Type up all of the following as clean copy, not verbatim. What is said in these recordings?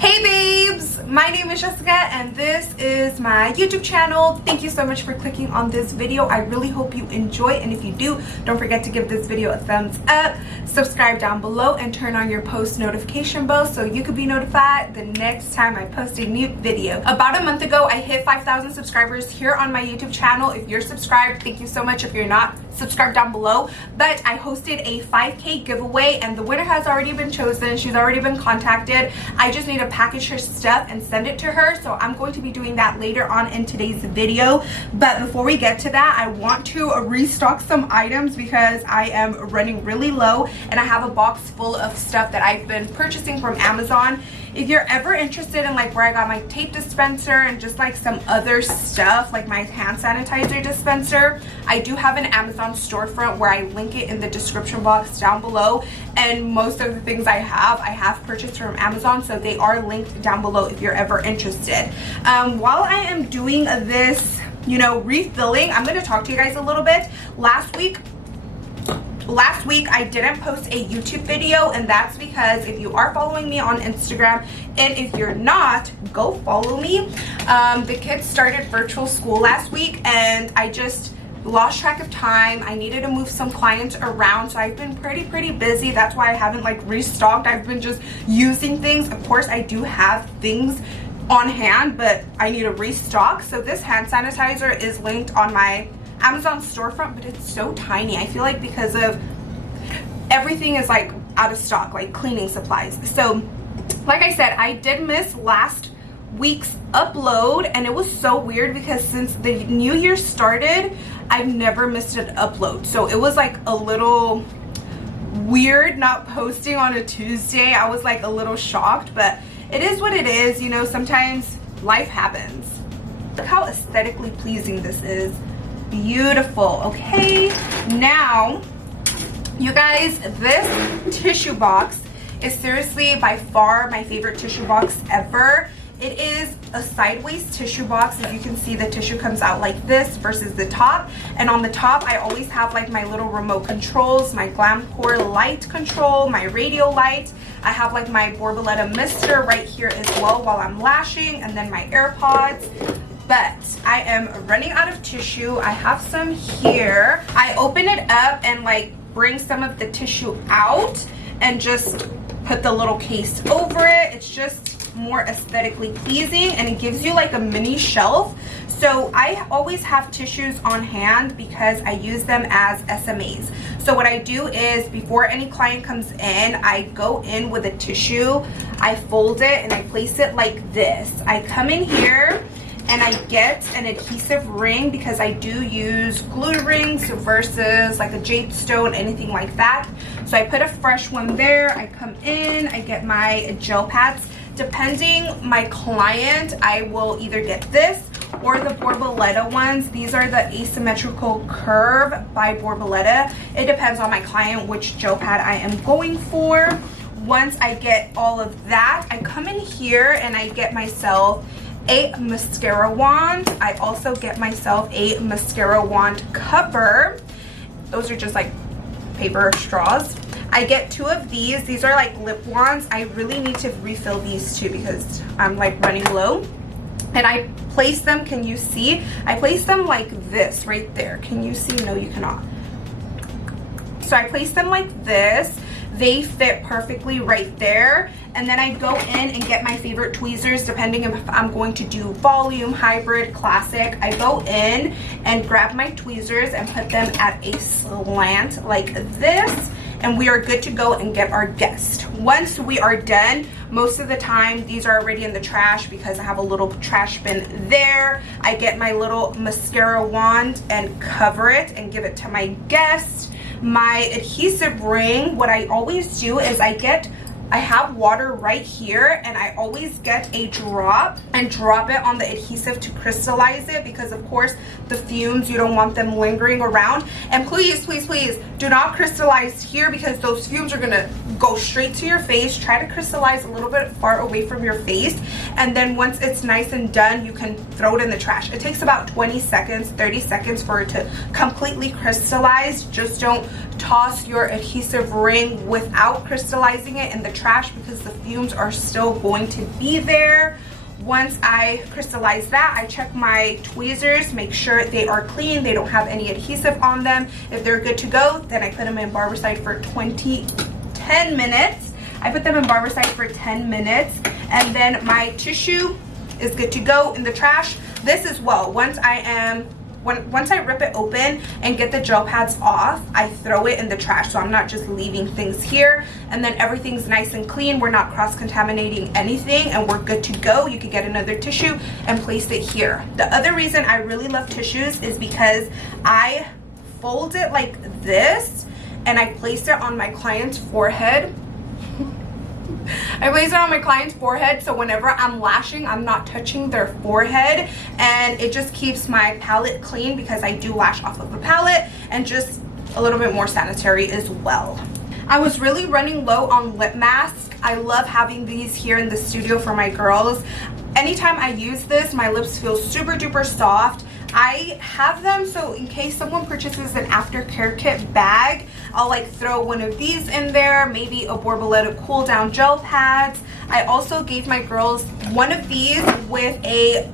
Hey babes, my name is Jessica and this is my YouTube channel. Thank you so much for clicking on this video. I really hope you enjoy, and if you do, don't forget to give this video a thumbs up, subscribe down below, and turn on your post notification bell so you could be notified the next time I post a new video. About a month ago, I hit 5,000 subscribers here on my YouTube channel. If you're subscribed, thank you so much. If you're not, subscribe down below. But I hosted a 5K giveaway and the winner has already been chosen. She's already been contacted. I just need to package her stuff and send it to her, so I'm going to be doing that later on in today's video. But before we get to that, I want to restock some items because I am running really low and I have a box full of stuff that I've been purchasing from Amazon. If you're ever interested in like where I got my tape dispenser and just like some other stuff like my hand sanitizer dispenser, I do have an Amazon storefront where I link it in the description box down below, and most of the things I have purchased from Amazon, so they are linked down below if you're ever interested. While I am doing this, refilling, I'm going to talk to you guys a little bit. Last week I didn't post a YouTube video, and that's because if you are following me on Instagram, and if you're not, go follow me. The kids started virtual school last week and I just lost track of time. I needed to move some clients around, so I've been pretty busy. That's why I haven't like restocked. I've been just using things. Of course I do have things on hand, but I need to restock. So this hand sanitizer is linked on my Amazon storefront, but it's so tiny. I feel like because of everything is like out of stock, like cleaning supplies. So like I said, I did miss last week's upload, and it was so weird because since the new year started, I've never missed an upload. So it was like a little weird not posting on a Tuesday. I was like a little shocked, but it is what it is. Sometimes life happens. Look how aesthetically pleasing this is. Beautiful. Okay, now you guys, this tissue box is seriously by far my favorite tissue box ever. It is a sideways tissue box. As you can see, the tissue comes out like this versus the top, and on the top I always have like my little remote controls, my Glamcore light control, my radio light. I have like my Borboleta mister right here as well while I'm lashing, and then my AirPods. But I am running out of tissue. I have some here. I open it up and like bring some of the tissue out and just put the little case over it. It's just more aesthetically pleasing, and it gives you like a mini shelf. So I always have tissues on hand because I use them as SMAs. So what I do is before any client comes in, I go in with a tissue, I fold it and I place it like this. I come in here and I get an adhesive ring because I do use glue rings versus like a jade stone, anything like that. So I put a fresh one there. I come in, I get my gel pads. Depending my client, I will either get this or the Borboleta ones. These are the asymmetrical curve by Borboleta. It depends on my client which gel pad I am going for. Once I get all of that, I come in here and I get myself a mascara wand. I also get myself a mascara wand cover. Those are just like paper straws. I get two of these. These are like lip wands. I really need to refill these too because I'm like running low. And I place them, can you see? I place them like this right there. Can you see? No, you cannot. So I place them like this. They fit perfectly right there. And then I go in and get my favorite tweezers depending if I'm going to do volume, hybrid, classic. I go in and grab my tweezers and put them at a slant like this, and we are good to go and get our guest. Once we are done, most of the time these are already in the trash because I have a little trash bin there. I get my little mascara wand and cover it and give it to my guest. My adhesive ring, what I always do is I have water right here, and I always get a drop and drop it on the adhesive to crystallize it because of course the fumes, you don't want them lingering around. And please do not crystallize here because those fumes are gonna go straight to your face. Try to crystallize a little bit far away from your face, and then once it's nice and done, you can throw it in the trash. It takes about 20 seconds, 30 seconds for it to completely crystallize. Just don't toss your adhesive ring without crystallizing it in the trash because the fumes are still going to be there. Once I crystallize that, I check my tweezers, make sure they are clean, they don't have any adhesive on them. If they're good to go, then I put them in Barbicide for 10 minutes. I put them in Barbicide for 10 minutes, and then my tissue is good to go in the trash. This as well, once I rip it open and get the gel pads off, I throw it in the trash, so I'm not just leaving things here. And then everything's nice and clean, we're not cross-contaminating anything, and we're good to go. You could get another tissue and place it here. The other reason I really love tissues is because I fold it like this and I place it on my client's forehead. I place it on my client's forehead, so whenever I'm lashing, I'm not touching their forehead, and it just keeps my palette clean because I do lash off of a palette, and just a little bit more sanitary as well. I was really running low on lip masks. I love having these here in the studio for my girls. Anytime I use this, my lips feel super duper soft. I have them so in case someone purchases an aftercare kit bag, I'll like throw one of these in there, maybe a Borboleta cool down gel pads. I also gave my girls one of these with a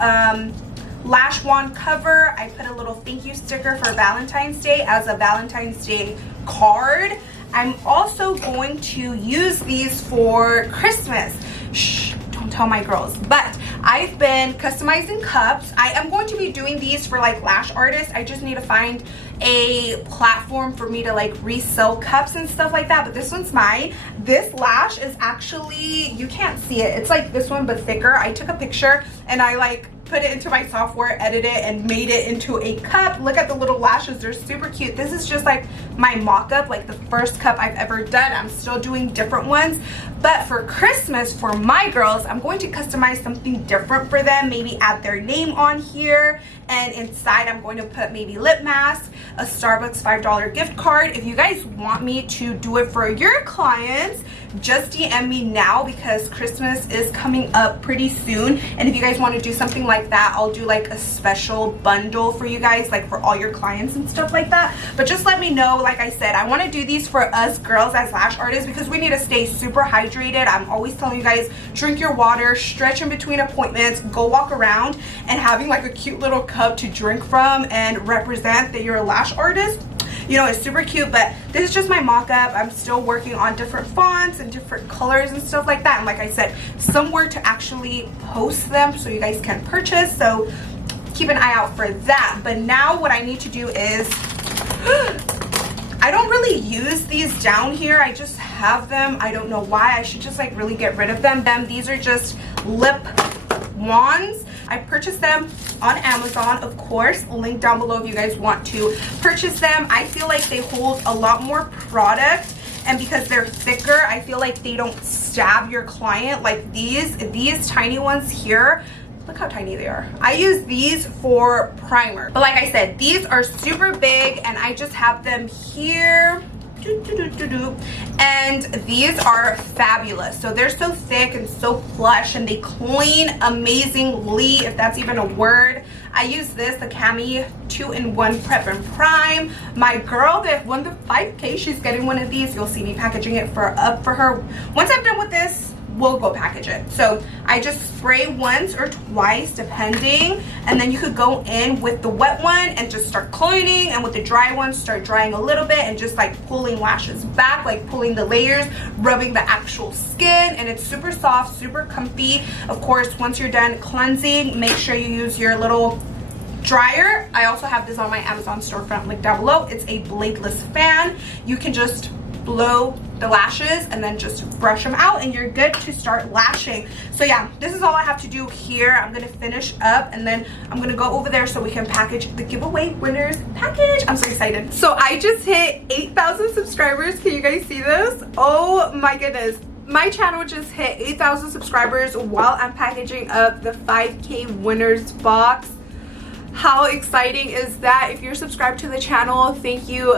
lash wand cover. I put a little thank you sticker for Valentine's Day as a Valentine's Day card. I'm also going to use these for Christmas. Shh, don't tell my girls, but I've been customizing cups. I am going to be doing these for like lash artists. I just need to find a platform for me to like resell cups and stuff like that, but this one's mine. This lash is actually, you can't see it, it's like this one but thicker. I took a picture and I like put it into my software, edited it, and made it into a cup. Look at the little lashes, they're super cute. This is just like my mock-up, like the first cup I've ever done. I'm still doing different ones, but for Christmas, for my girls, I'm going to customize something different for them, maybe add their name on here, and inside I'm going to put maybe lip mask, a Starbucks $5 gift card. If you guys want me to do it for your clients, just DM me now because Christmas is coming up pretty soon, and if you guys want to do something like that, I'll do like a special bundle for you guys, like for all your clients and stuff like that. But just let me know. Like I said, I want to do these for us girls as lash artists because we need to stay super hydrated. I'm always telling you guys, drink your water, stretch in between appointments, go walk around, and having like a cute little cup to drink from and represent that you're a lash artist, you know, it's super cute. But this is just my mock-up. I'm still working on different fonts and different colors and stuff like that, and like I said, somewhere to actually post them so you guys can purchase, so keep an eye out for that. But now what I need to do is I don't really use these down here, I just have them. I don't know why. I should just like really get rid of them. These are just lip wands. I purchased them on Amazon, of course, link down below if you guys want to purchase them. I feel like they hold a lot more product, and because they're thicker, I feel like they don't stab your client like these tiny ones here. Look how tiny they are. I use these for primer, but like I said, these are super big and I just have them here. And these are fabulous. So they're so thick and so plush, and they clean amazingly, if that's even a word. I use this, the Cami 2-in-1 Prep and Prime. My girl that won the 5K, she's getting one of these. You'll see me packaging it for her. Once I'm done with this, we'll go package it. So I just spray once or twice depending, and then you could go in with the wet one and just start cleaning, and with the dry one start drying a little bit and just like pulling lashes back, like pulling the layers, rubbing the actual skin, and it's super soft, super comfy. Of course, once you're done cleansing, make sure you use your little dryer. I also have this on my Amazon storefront, link down below. It's a bladeless fan. You can just blow the lashes and then just brush them out and you're good to start lashing. So yeah, this is all I have to do here. I'm gonna finish up and then I'm gonna go over there so we can package the giveaway winners package. I'm so excited. So I just hit 8,000 subscribers. Can you guys see this? Oh my goodness. My channel just hit 8,000 subscribers while I'm packaging up the 5K winners box. How exciting is that? If you're subscribed to the channel, thank you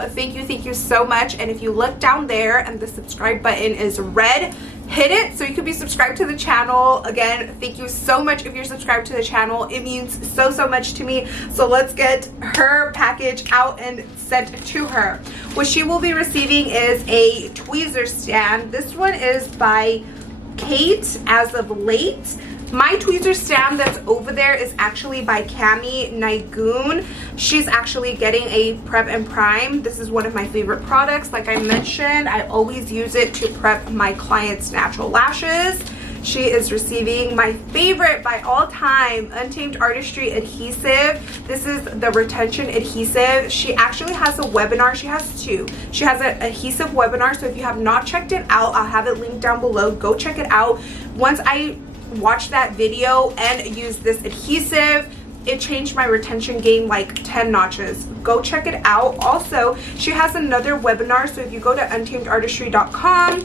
so much. And if you look down there and the subscribe button is red, hit it so you can be subscribed to the channel. Again, thank you so much if you're subscribed to the channel. It means so much to me. So let's get her package out and sent to her. What she will be receiving is a tweezer stand. This one is by Kate as of late. My tweezer stand that's over there is actually by Cami Nigoon. She's actually getting a prep and prime. This is one of my favorite products. Like I mentioned, I always use it to prep my clients' natural lashes. She is receiving my favorite by all time, Untamed Artistry adhesive. This is the retention adhesive. She actually has a webinar. She has two. She has an adhesive webinar, so if you have not checked it out, I'll have it linked down below. Go check it out. Once I watch that video and use this adhesive, it changed my retention game like 10 notches. Go check it out. Also, she has another webinar, so if you go to untamedartistry.com,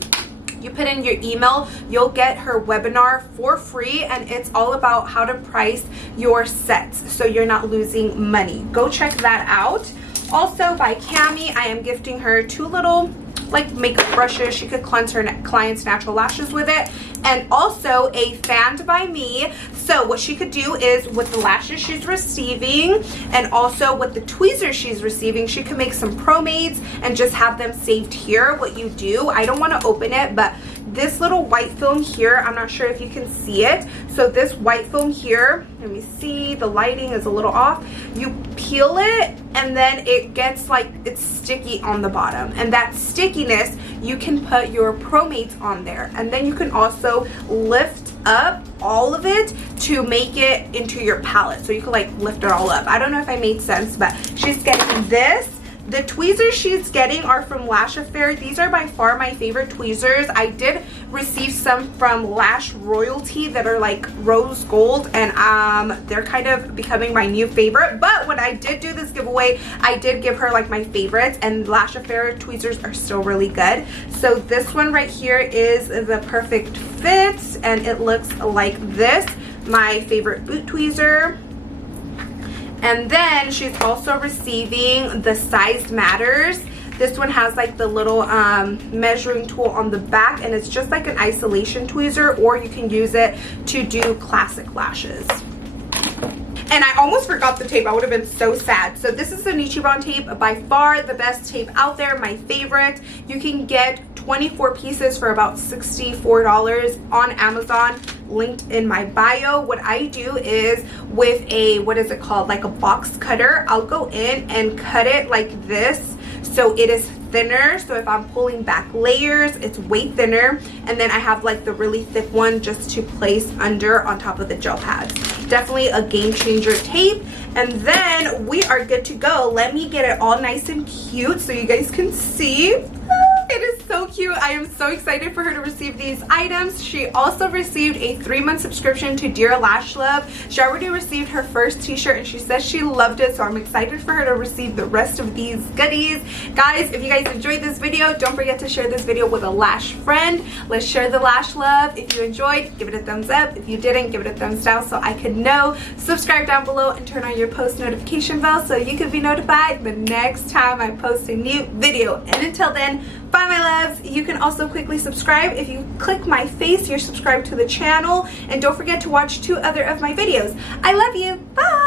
you put in your email, you'll get her webinar for free, and it's all about how to price your sets so you're not losing money. Go check that out. Also by Cami, I am gifting her two little like makeup brushes. She could cleanse her client's natural lashes with it, and also a Fanned by Me. So what she could do is with the lashes she's receiving and also with the tweezers she's receiving, she could make some pomades and just have them saved here. What you do, I don't want to open it, but this little white film here, I'm not sure if you can see it. So this white film here, let me see, the lighting is a little off. You peel it and then it gets like, it's sticky on the bottom, and that stickiness, you can put your pomades on there, and then you can also lift up all of it to make it into your palette, so you can like lift it all up. I don't know if I made sense, but she's getting this. The tweezers she's getting are from Lash Affair. These are by far my favorite tweezers. I did receive some from Lash Royalty that are like rose gold, and they're kind of becoming my new favorite. But when I did do this giveaway, I did give her like my favorites, and Lash Affair tweezers are still really good. So this one right here is the perfect fit, and it looks like this. My favorite boot tweezer. And then she's also receiving the Size Matters. This one has like the little measuring tool on the back, and it's just like an isolation tweezer, or you can use it to do classic lashes. And I almost forgot the tape. I would have been so sad. So this is the Nichiban tape, by far the best tape out there, my favorite. You can get 24 pieces for about $64 on Amazon, linked in my bio. What I do is with a, what is it called, like a box cutter, I'll go in and cut it like this so it is thinner. So if I'm pulling back layers, it's way thinner, and then I have like the really thick one just to place under on top of the gel pads. Definitely a game changer tape. And then we are good to go. Let me get it all nice and cute so you guys can see. It is so cute. I am so excited for her to receive these items. She also received a 3-month subscription to Dear Lash Love. She already received her first t-shirt and she says she loved it, so I'm excited for her to receive the rest of these goodies. Guys, if you guys enjoyed this video, don't forget to share this video with a lash friend. Let's share the lash love. If you enjoyed, give it a thumbs up. If you didn't, give it a thumbs down so I could know. Subscribe down below and turn on your post notification bell so you can be notified the next time I post a new video. And until then, bye my loves. You can also quickly subscribe. If you click my face, you're subscribed to the channel, and don't forget to watch 2 other of my videos. I love you. Bye.